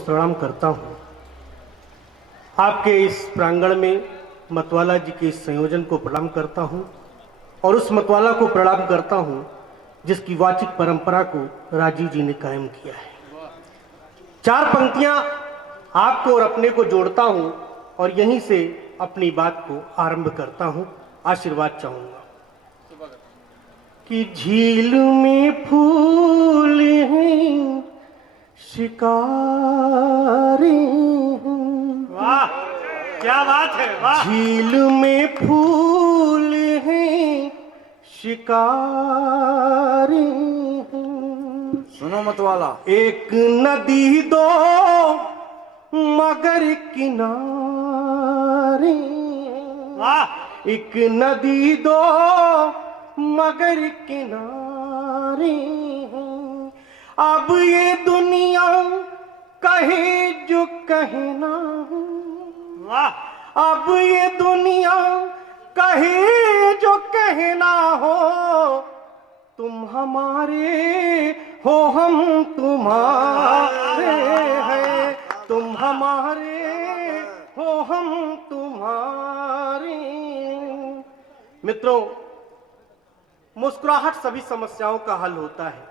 प्रणाम करता हूँ। आपके इस प्रांगण में मतवाला जी के इस संयोजन को प्रणाम करता हूँ और उस मतवाला को प्रणाम करता हूँ जिसकी वाचिक परंपरा को राजीव जी ने कायम किया है। चार पंक्तियां आपको और अपने को जोड़ता हूं और यहीं से अपनी बात को आरंभ करता हूं। आशीर्वाद चाहूंगा कि झील में फूल हैं, शिकारी हैं। वाह, क्या बात है, वाह। झील में फूल हैं, शिकारी हैं। सुनो मतवाला, एक नदी दो मगर किनारे। वाह, एक नदी दो मगर किनारे। अब ये दुनिया कहे जो कहना, वाह। अब ये दुनिया कहे जो कहना हो, तुम हमारे हो हम तुम्हारे हैं, तुम हमारे हो हम तुम्हारे। मित्रों, मुस्कुराहट सभी समस्याओं का हल होता है।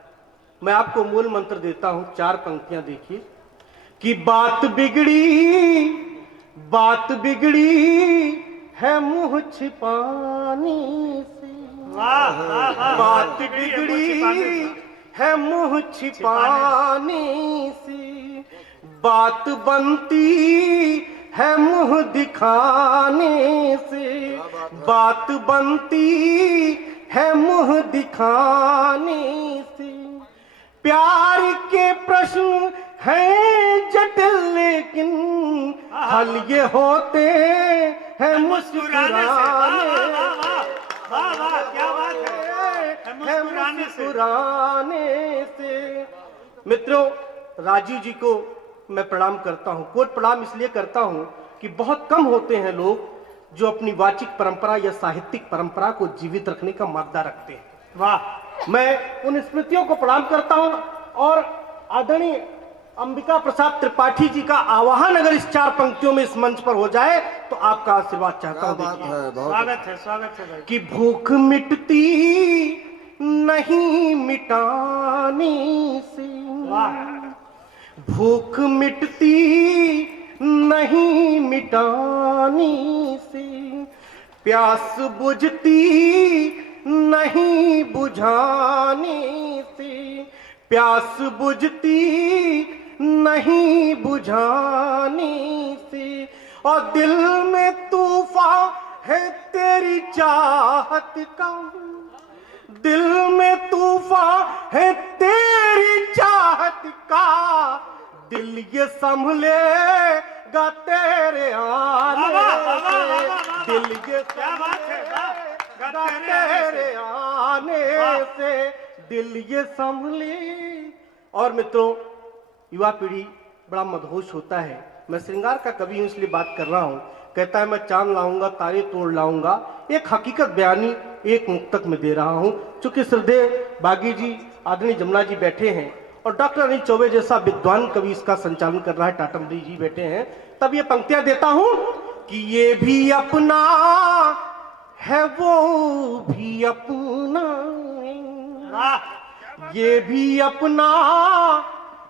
मैं आपको मूल मंत्र देता हूं, चार पंक्तियां देखिए कि बात बिगड़ी है मुंह छिपाने से। वाह, वाह, वाह। बात बिगड़ी है मुंह छिपाने से, बात बनती है मुंह दिखाने से, बात बनती है मुंह दिखाने से। प्यार के प्रश्न हैं जटिल लेकिन हल ये होते हैं मुस्कुराने। वाह, वाह, क्या बात है, मुस्कुराने से। मित्रों, राजीव जी को मैं प्रणाम करता हूं। कोट प्रणाम इसलिए करता हूं कि बहुत कम होते हैं लोग जो अपनी वाचिक परंपरा या साहित्यिक परंपरा को जीवित रखने का मादा रखते हैं। वाह। मैं उन स्मृतियों को प्रणाम करता हूं और आदरणीय अंबिका प्रसाद त्रिपाठी जी का आवाहन अगर इस चार पंक्तियों में इस मंच पर हो जाए तो आपका आशीर्वाद चाहता हूं। स्वागत है, स्वागत है भाई। कि भूख मिटती नहीं मिटाने से, भूख मिटती नहीं मिटाने से, प्यास बुझती नहीं बुझाने से, प्यास बुझती नहीं बुझाने से। और दिल में तूफान है तेरी चाहत का, दिल में तूफान है तेरी चाहत का, दिल ये संभलेगा तेरे आने से, दिल ये क्या बात है, तेरे आने से, दिल ये संभले। और मित्रों, युवा पीढ़ी बड़ा मदहोश होता है। मैं श्रृंगार का कवि हूं इसलिए बात कर रहा हूं। कहता है मैं चांद लाऊंगा, तारे तोड़ लाऊंगा, एक हकीकत बयानी एक मुक्तक में दे रहा हूं। चूंकि श्रद्धेय बागी जी, आदरणीय जमुना जी बैठे हैं और डॉक्टर अनिल चौबे जैसा विद्वान कवि इसका संचालन कर रहा है, टाटमरी जी बैठे हैं, तब ये पंक्तियां देता हूं कि ये भी अपना है वो भी अपना, ये भी अपना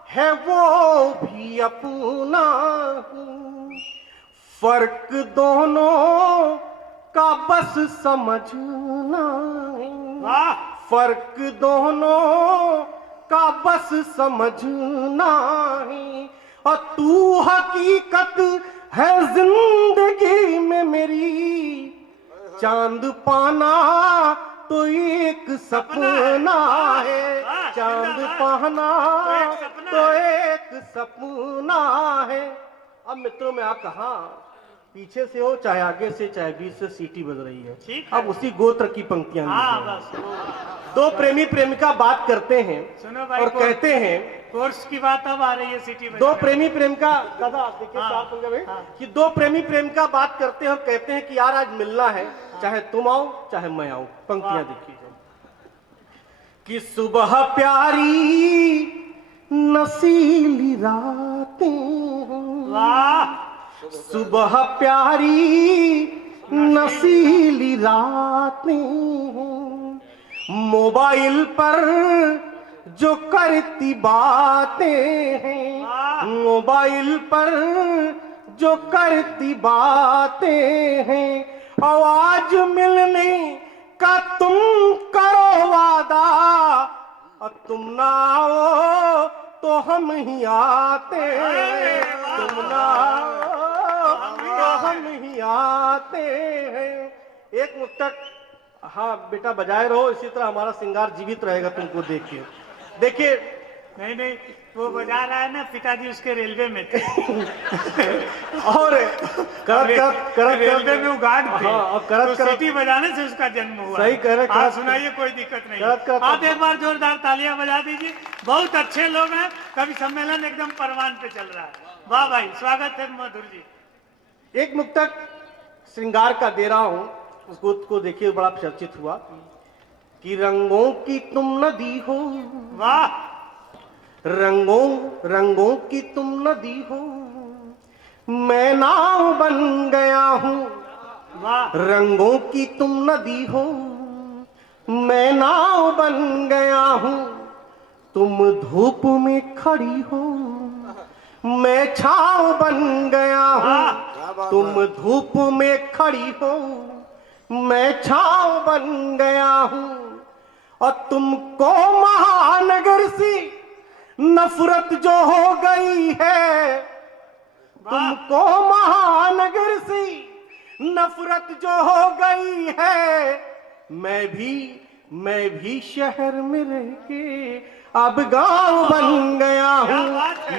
है वो भी अपना, फर्क दोनों का बस समझना, फर्क दोनों का बस समझना है। और तू हकीकत है जिंदगी में मेरी, चांद पाना तो एक सपना है, चांद पाना तो एक सपना है। अब मित्रों में आप कहा पीछे से हो चाहे आगे से चाहे बीच से सीटी बज रही है, अब उसी गोत्र की पंक्तियां दो प्रेमी प्रेमिका बात करते हैं और कहते हैं, कोर्स की बात अब आ रही है सिटी में। दो प्रेमी प्रेमिका, दादा देखिए चार पंक्तियां में कि दो प्रेमी प्रेमिका बात करते हैं और कहते हैं कि यार आज मिलना है, चाहे तुम आओ चाहे मैं आऊं। पंक्तियां देखिए कि सुबह प्यारी नसीली रातें हैं, वाह सुबह प्यारी नसीली रातें हैं, मोबाइल पर जो करती बातें हैं, मोबाइल पर जो करती बातें हैं, आवाज मिलने का तुम करो वादा, और तुम ना आओ तो हम ही आते हैं, तुम ना आओ तो हम ही आते हैं। एक मुक्तक, हाँ बेटा बजाए रहो, इसी तरह हमारा श्रृंगार जीवित रहेगा तुमको देख के। देखिए नहीं नहीं, वो बजा रहा है ना, पिताजी उसके रेलवे में थे और करत रेलवे में वो गार्ड थे। हाँ, और करत तो सीटी बजाने से उसका जन्म हुआ। सही कह रहे, आप सुनाइए, कोई दिक्कत नहीं। करत आप एक बार जोरदार तालियां बजा दीजिए। बहुत अच्छे लोग हैं, कवि सम्मेलन एकदम परवान पे चल रहा है। वाह भाई, स्वागत है मधुर जी। एक मुक्तक श्रृंगार का दे रहा हूं, उसको को देखिए, बड़ा चर्चित हुआ कि रंगों की तुम नदी हो, वाह, रंगों रंगों की तुम नदी हो, मैं नाव बन गया हूं, वाह, रंगों की तुम नदी हो, मैं नाव बन गया हूं, तुम धूप में खड़ी हो, मैं छांव बन गया हूं, तुम धूप में खड़ी हो, मैं छांव बन गया हूं, और तुमको महानगर से नफरत जो हो गई है, तुमको महानगर से नफरत जो हो गई है, मैं भी शहर में रह के अब गांव बन गया हूँ,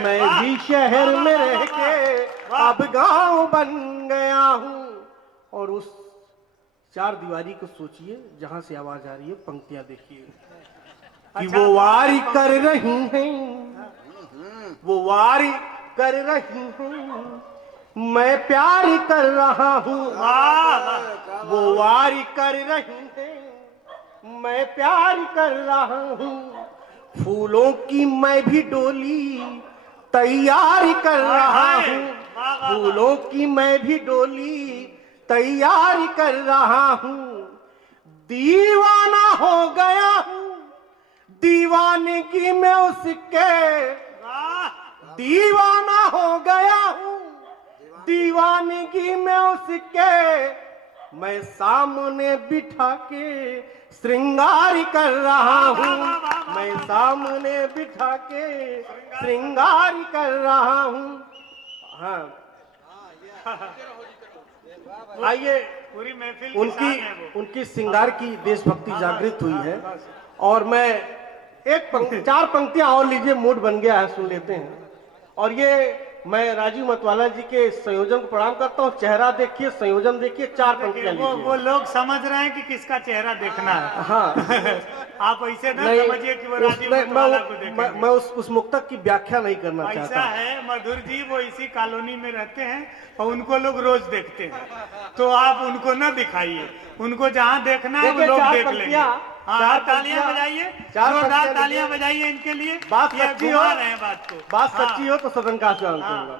मैं भी शहर में रह के अब गांव बन गया हूँ। और उस चार दीवारी को सोचिए जहां से आवाज आ रही है, पंक्तियां देखिए कि वो वारी कर रही हैं, वो वारी कर रही हैं, मैं प्यार कर रहा हूँ, वो वारी कर रही हैं, मैं प्यार कर रहा हूँ, फूलों की मैं भी डोली तैयार कर रहा हूँ, फूलों की मैं भी डोली तैयार कर रहा हूँ, दीवाना हो गया हूँ, दीवानगी में उसके दीवाना हो गया हूँ, दीवानगी में उसके मैं सामने बिठा के श्रृंगार कर रहा हूँ, मैं सामने बिठा के श्रृंगार कर रहा हूँ। हाँ, आइए, पूरी महफिल उनकी श्रृंगार की देशभक्ति जागृत हुई है। और मैं चार पंक्तियां और लीजिए, मूड बन गया है, सुन लेते हैं। और ये मैं राजीव मतवाला जी के संयोजन को प्रणाम करता हूँ। चेहरा देखिए, संयोजन देखिए, चार पंक्तियां लीजिए। वो लोग समझ रहे हैं कि किसका चेहरा देखना है। हाँ आप ऐसे ना समझिए कि वो राजीव मतवाला को देखेंगे। मैं उस मुक्तक की व्याख्या नहीं करना चाहता। ऐसा है मधुर जी, वो इसी कॉलोनी में रहते हैं और उनको लोग रोज देखते हैं, तो आप उनको ना दिखाइए, उनको जहाँ देखना है वो लोग देख लेंगे। हाँ, तालियां बजाइए, जोरदार तालियां बजाइए इनके लिए। बात सच्ची हो, बात हाँ, सच्ची हो तो सदन का आशीर्वाद करूंगा।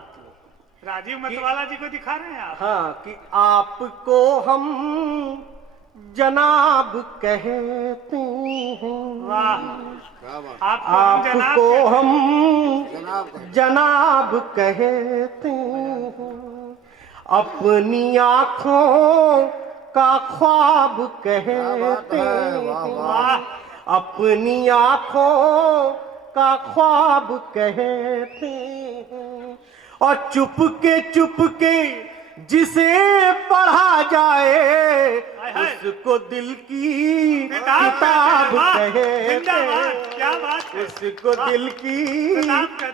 राजीव मतवाला जी को दिखा रहे हैं आप। हाँ, कि आपको हम जनाब कहते हैं, वाह, आपको हम जनाब कहते हैं, अपनी आंखों का ख्वाब कहते हैं, अपनी आंखों का ख्वाब कहते हैं, और चुपके जिसे पढ़ा जाए उसको दिल की किताब कहते हैं, उसको दिल की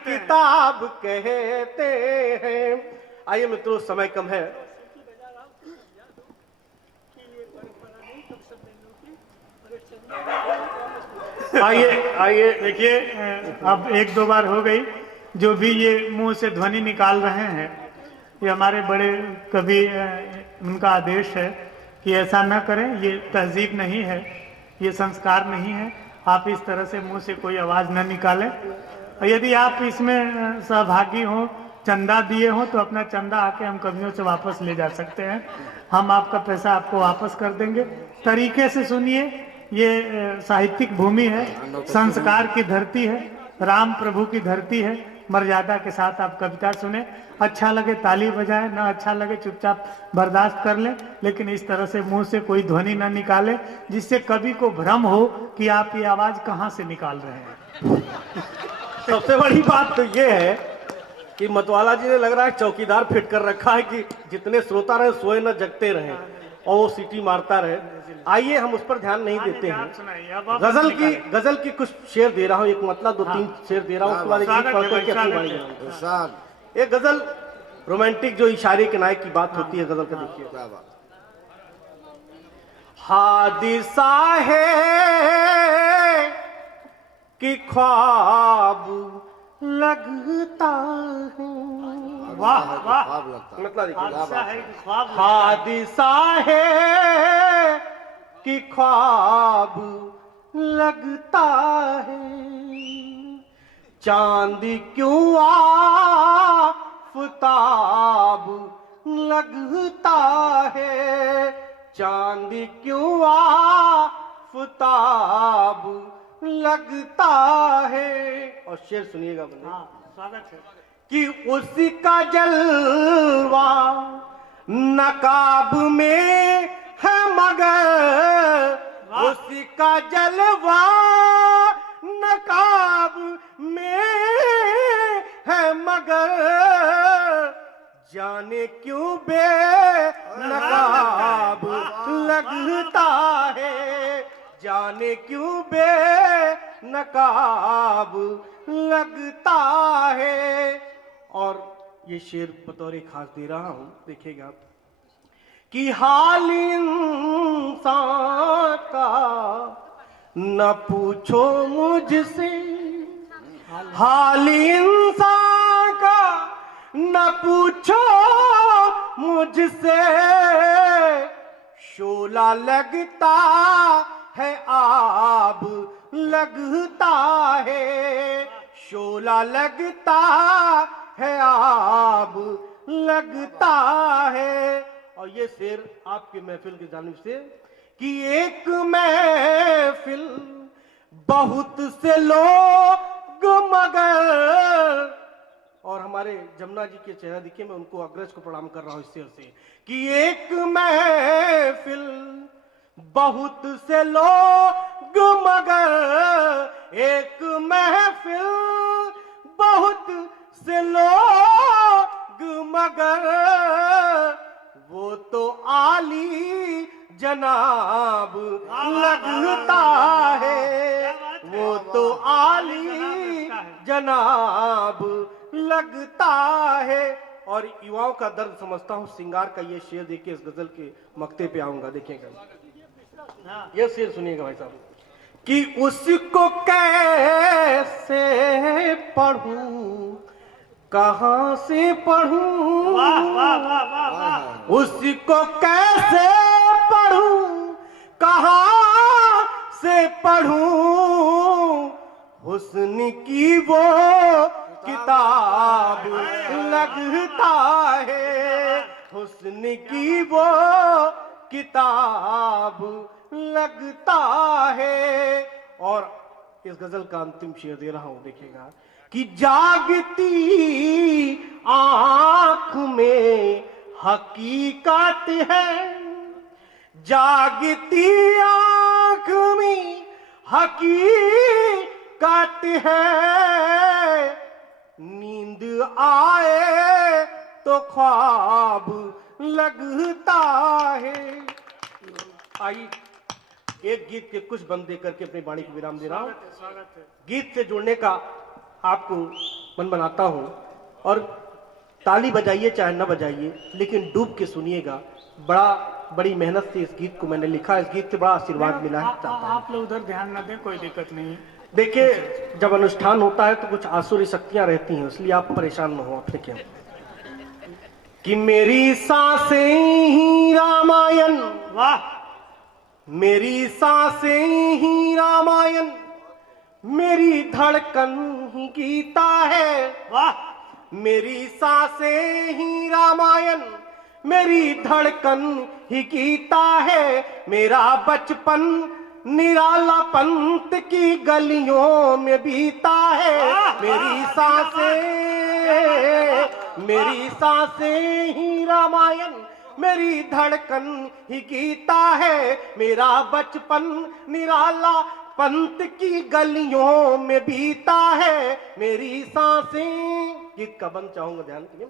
किताब कहते हैं। आइए मित्रों, समय कम है। आइए देखिए, अब एक दो बार हो गई, जो भी ये मुंह से ध्वनि निकाल रहे हैं, ये हमारे बड़े कवि, उनका आदेश है कि ऐसा न करें, ये तहजीब नहीं है, ये संस्कार नहीं है। आप इस तरह से मुंह से कोई आवाज न निकालें। यदि आप इसमें सहभागी हो, चंदा दिए हो, तो अपना चंदा आके हम कवियों से वापस ले जा सकते हैं। हम आपका पैसा आपको वापस कर देंगे। तरीके से सुनिए, ये साहित्यिक भूमि है, संस्कार की धरती है, राम प्रभु की धरती है। मर्यादा के साथ आप कविता सुने, अच्छा लगे ताली बजाएं, ना अच्छा लगे चुपचाप बर्दाश्त कर लें, लेकिन इस तरह से मुंह से कोई ध्वनि ना निकाले जिससे कवि को भ्रम हो कि आप ये आवाज कहाँ से निकाल रहे हैं। सबसे बड़ी बात तो ये है कि मतवाला जी ने लग रहा है चौकीदार फिट कर रखा है कि जितने श्रोता रहे सोए न जगते रहे और वो सीटी मारता रहे। आइए हम उस पर ध्यान नहीं देते हैं। गजल की कुछ शेर दे रहा हूँ, एक मतलब 2-3 शेर दे रहा हूँ, उसके बाद एक गीत पढ़ करके अपनी बाणी बनाऊंगा। एक गजल रोमांटिक जो इशारे के नायक की बात होती है गजल का, देखिए। हादिसा है कि ख्वाब लगता है। वाह वाह, मतलब हादसा है कि ख्वाब, हादिसा है कि ख्वाब लगता है। चांद क्यों आफताब लगता है, चांद क्यों आफताब लगता है। और शेर सुनिएगा बंदे। स्वागत है। कि उसका जलवा नकाब में है मगर, उसका जलवा नकाब में है मगर, जाने क्यों बेनकाब लगता है, जाने क्यों बेनकाब लगता है। और ये शेर बतौर खास दे रहा हूं, देखिएगा कि हाल इंसान का न पूछो मुझसे, हाल इंसान का न पूछो मुझसे, शोला लगता है आब लगता है, शोला लगता है आब लगता है। और ये शेर आपके महफिल की जानिब से कि एक महफिल बहुत से लोग मगर, और हमारे जमुना जी के चेहरा दिखे, मैं उनको अग्रज को प्रणाम कर रहा हूं इस शेर से कि एक महफिल बहुत से लोग मगर, एक महफिल बहुत से लोग मगर, वो तो आली जनाब लगता है, वो तो आली जनाब लगता है। और युवाओं का दर्द समझता हूं, श्रृंगार का ये शेर देखिए, इस गजल के मक्ते पे आऊंगा, देखिएगा ये शेर सुनिएगा भाई साहब कि उसको कैसे पढ़ूं, कहां से पढ़ूं, उसको कैसे पढ़ूं, कहां से पढ़ूं, हुस्न की वो किताब लगता है, हुस्न की वो किताब लगता है। और इस गजल का अंतिम शेर दे रहा हूं, देखिएगा कि जागती आंख में हकीकत है, जागती आंख में हकीकत है, नींद आए तो ख्वाब लगता है। आई एक गीत के कुछ बंद देकर के अपनी वाणी को विराम दे रहा हूं। गीत से जुड़ने का आपको मन बनाता हूं, और ताली बजाइए चाहे न बजाइए, लेकिन डूब के सुनिएगा। बड़ी मेहनत से इस गीत को मैंने लिखा, इस गीत से बड़ा आशीर्वाद मिला है। आप लोग उधर ध्यान न दें, कोई दिक्कत नहीं है। देखिए, जब अनुष्ठान होता है तो कुछ आसुरी शक्तियां रहती हैं, इसलिए आप परेशान न हो। आप देखिए कि मेरी सांसें ही रामायण, वाह, मेरी सांसें ही रामायण, मेरी धड़कन ही गीता है, वाह। मेरी सांसें ही रामायण, मेरी धड़कन ही गीता है, मेरा बचपन निराला पंत की गलियों में बीता है। मेरी सांसें ही रामायण, मेरी धड़कन ही गीता है, मेरा बचपन निराला पंत की गलियों में बीता है, मेरी सांसें। गीत का बंद चाहूंगा, ध्यान कीजिए।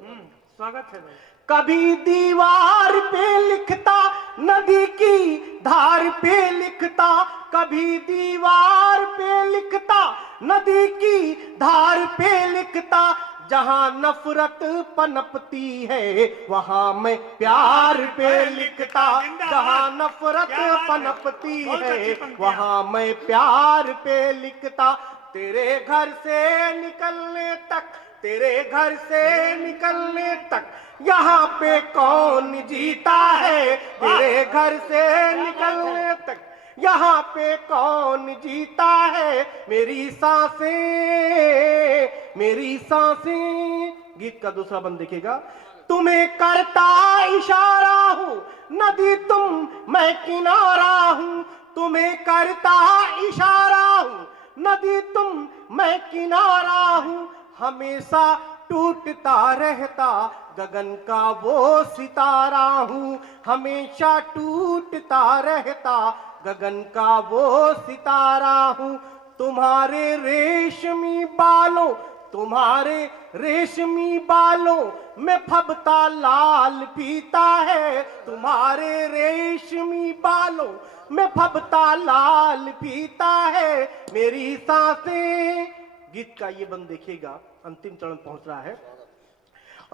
स्वागत है भाई। कभी दीवार पे लिखता, नदी की धार पे लिखता, कभी दीवार पे लिखता, नदी की धार पे लिखता, जहां नफरत पनपती है वहां मैं प्यार पे लिखता, जहां नफरत पनपती है वहां मैं प्यार पे लिखता। तेरे घर से निकलने तक, तेरे घर से निकलने तक यहाँ पे कौन जीता है, तेरे घर से निकलने तक यहाँ पे कौन जीता है, मेरी सांसें, मेरी सांसें। गीत का दूसरा बंद देखिएगा। तुम्हें करता इशारा हूँ नदी तुम, मैं किनारा हूँ, तुम्हें करता इशारा हूँ नदी तुम, मैं किनारा हूँ, हमेशा टूटता रहता गगन का वो सितारा हूँ, हमेशा टूटता रहता गगन का वो सितारा हूँ। तुम्हारे रेशमी बालों, तुम्हारे रेशमी बालों में फबता लाल पीता है, तुम्हारे रेशमी बालों में फबता लाल पीता है, मेरी सांसें। गीत का ये बंद देखिएगा, अंतिम चरण पहुंच रहा है।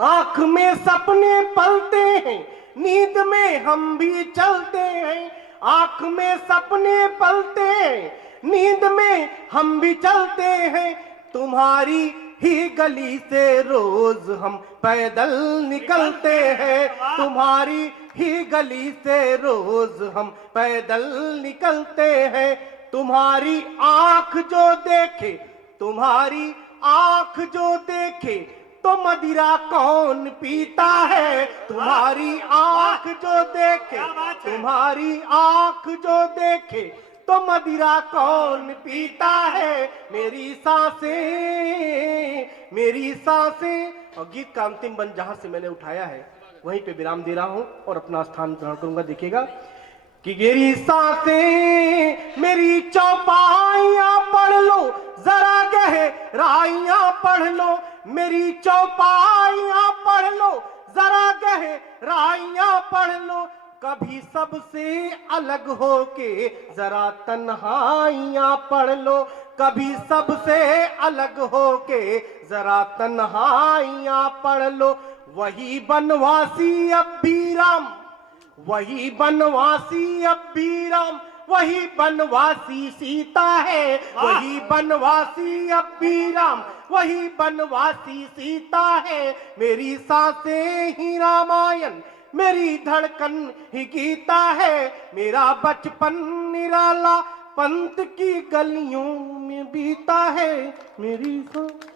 आंख में सपने पलते हैं, नींद में हम भी चलते हैं, आंख में सपने पलते हैं, नींद में हम भी चलते हैं, तुम्हारी ही गली से रोज हम पैदल निकलते हैं, तुम्हारी ही गली से रोज हम पैदल निकलते हैं। तुम्हारी आंख जो देखे, तुम्हारी आंख जो देखे तो मदिरा कौन पीता है, तुम्हारी आंख जो देखे, तुम्हारी आंख जो देखे तो मदिरा कौन पीता है, मेरी सांसें, मेरी सांसें। और गीत का अंतिम बंद जहां से मैंने उठाया है वहीं पे विराम दे रहा हूं और अपना स्थान ग्रहण करूंगा। देखिएगा कि मेरी सांसें, मेरी चौपाइयां पढ़ लो जरा, गहराइयां पढ़ लो, मेरी चौपाइयां पढ़ लो जरा, गहराइयां पढ़ लो, कभी सबसे अलग होके जरा तन्हाइयां पढ़ लो, कभी सबसे अलग होके जरा तन्हाइयां पढ़ लो। वही बनवासी अब भी राम, वही बनवासी अब भी राम, वही बनवासी सीता है, वही बनवासी अब भी राम, वही बनवासी सीता है, मेरी सांसें ही रामायण, मेरी धड़कन ही गीता है, मेरा बचपन निराला पंत की गलियों में बीता है, मेरी सांसें।